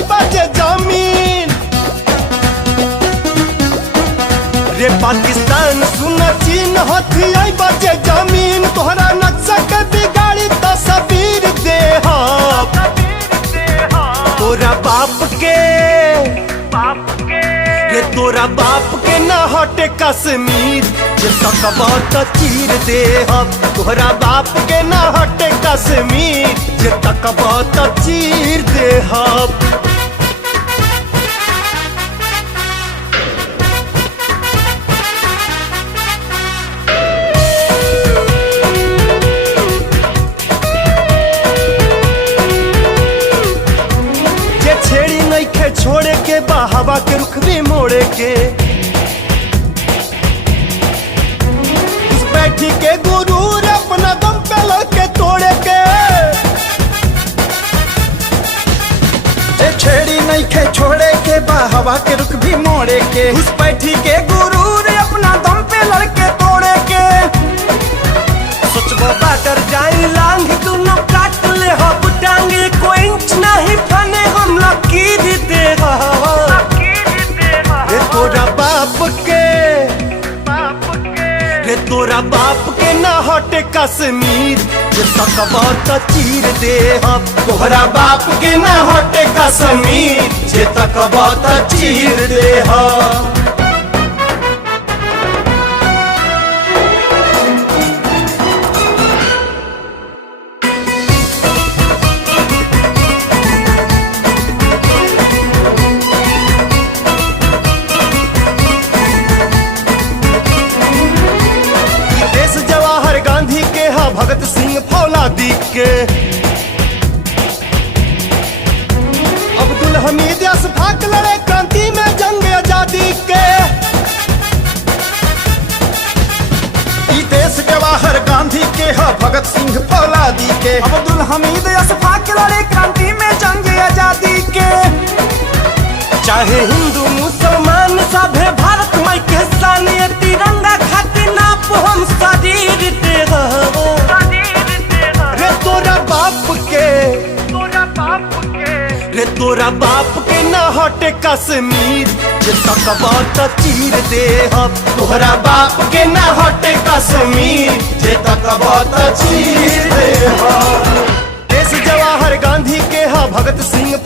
आई बाजे जमीन रे पाकिस्तान सुना चीन हथी आई बाजे जमीन तोहरा नक्शा के बिगाड़ी तस्वीर दे तोरा बाप के रे तोरा बाप के ना हटे कश्मीर जे सकबा त चीर दे तोहरा बाप के ना हटे कश्मीर जे तकबा त चीर दे छोड़े के बहावा के रुख भी मोड़े के उस बैठी के गुरूर अपना दम पे लड़के तोड़े के छेड़ी नहीं खे छोड़े के बहावा के रुख भी मोड़े के उस बैठी के गुरूर अपना दम पे लड़के तोड़े के सोचबो बाटर जाई लांग दोनों काट ले हो टांगे कोई इंच नहीं फने हम लकीर दे रे तोरा बाप के रे तोरा बाप के ना हटे कश्मीर जे सकबा त चीर दे तोहरा बाप के ना हटे कश्मीर जे तकबा त चीर दे भगत सिंह फौलादी के अब्दुल हमीद अशफाक लड़े क्रांति में जंग आजादी के देश जवाहर गांधी के भगत सिंह फौलादी के अब्दुल हमीद अशफाक लड़े क्रांति में जंग आजादी के चाहे हिंदू मुसलमान सभे भारत माई के सानिए तिरंगा खातिर नाप हम शरीर दे रे तोरा बाप के ना हटे कश्मीर जे तकबा त चीर दे तोहरा बाप के ना हटे कश्मीर जे तकबा त चीर दे देश जवाहर गांधी के भगत सिंह